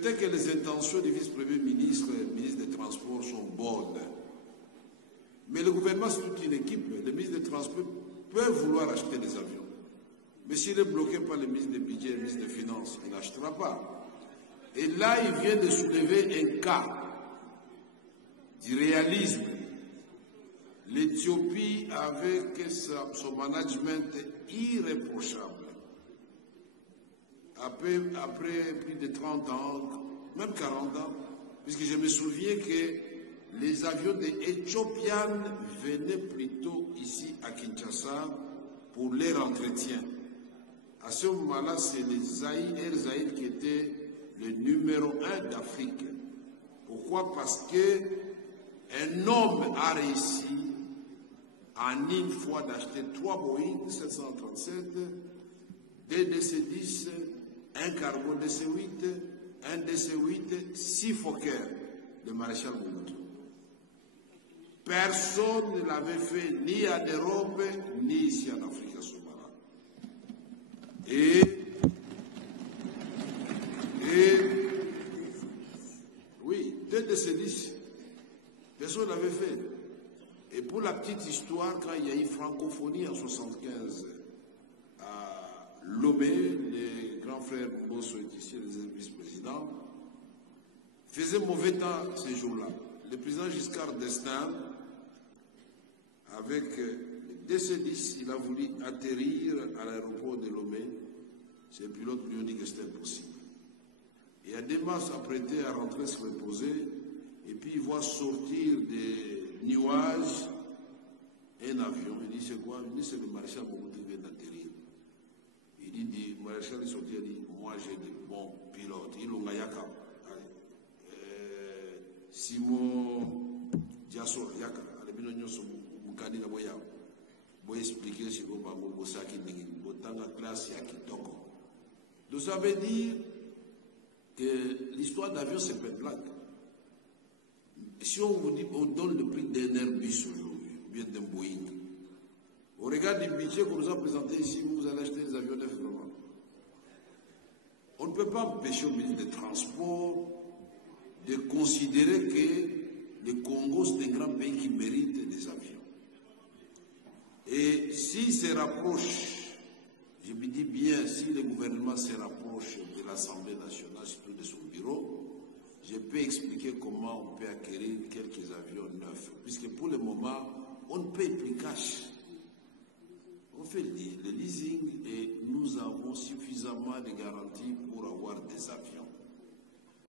Peut-être que les intentions du vice-premier ministre et ministre des Transports sont bonnes. Mais le gouvernement, c'est toute une équipe. Le ministre des Transports peut vouloir acheter des avions. Mais s'il est bloqué par le ministre des Budgets et le ministre des Finances, il n'achètera pas. Et là, il vient de soulever un cas du réalisme. L'Éthiopie, avec son management irréprochable, après plus de 30 ans, même 40 ans, puisque je me souviens que les avions de Ethiopian venaient plutôt ici à Kinshasa pour leur entretien. À ce moment-là, c'est les Air Zahir qui était le numéro 1 d'Afrique. Pourquoi? Parce qu'un homme a réussi en une fois d'acheter 3 Boeing 737, 2 DC-10, un cargo DC-8, un DC-8, 6 Fokker, le maréchal Mobutu. Personne ne l'avait fait ni en Europe, ni ici en Afrique subsaharienne. Et oui, 2 DC-10, personne ne l'avait fait. Et pour la petite histoire, quand il y a eu francophonie en 1975 à Lomé, les grands frères Bosso est ici, les vice-présidents, faisaient mauvais temps ces jours-là. Le président Giscard d'Estaing, avec le DC-10, il a voulu atterrir à l'aéroport de Lomé. Ses pilotes lui ont dit que c'était impossible. Et Adema s'apprêtait à rentrer se reposer, et puis il voit sortir des nuages un avion. Il dit c'est quoi? Il dit c'est le maréchal Mobutu qui vient d'atterrir. Il dit, le maréchal est sorti, il dit moi j'ai de bons pilotes. Il a Yaka. Simon Diasso Yaka. Mukadi na boya. Boya expliquer ce qu'on va bosser qui n'est pas dans la classe ya kitoko. Donc ça veut dire que l'histoire d'avion c'est pas une blague. Si on vous dit on donne le prix d'un Airbus aujourd'hui, bien d'un Boeing, au regard du budget qu'on nous a présenté ici, vous allez acheter des avions neufs vraiment. On ne peut pas empêcher au ministre des Transports de considérer que le Congo c'est un grand pays qui mérite des avions. Et s'il se rapproche, je me dis bien, si le gouvernement se rapproche de l'Assemblée nationale, surtout de son bureau, je peux expliquer comment on peut acquérir quelques avions neufs. Puisque pour le moment, on ne paye plus cash. On fait le leasing et nous avons suffisamment de garanties pour avoir des avions.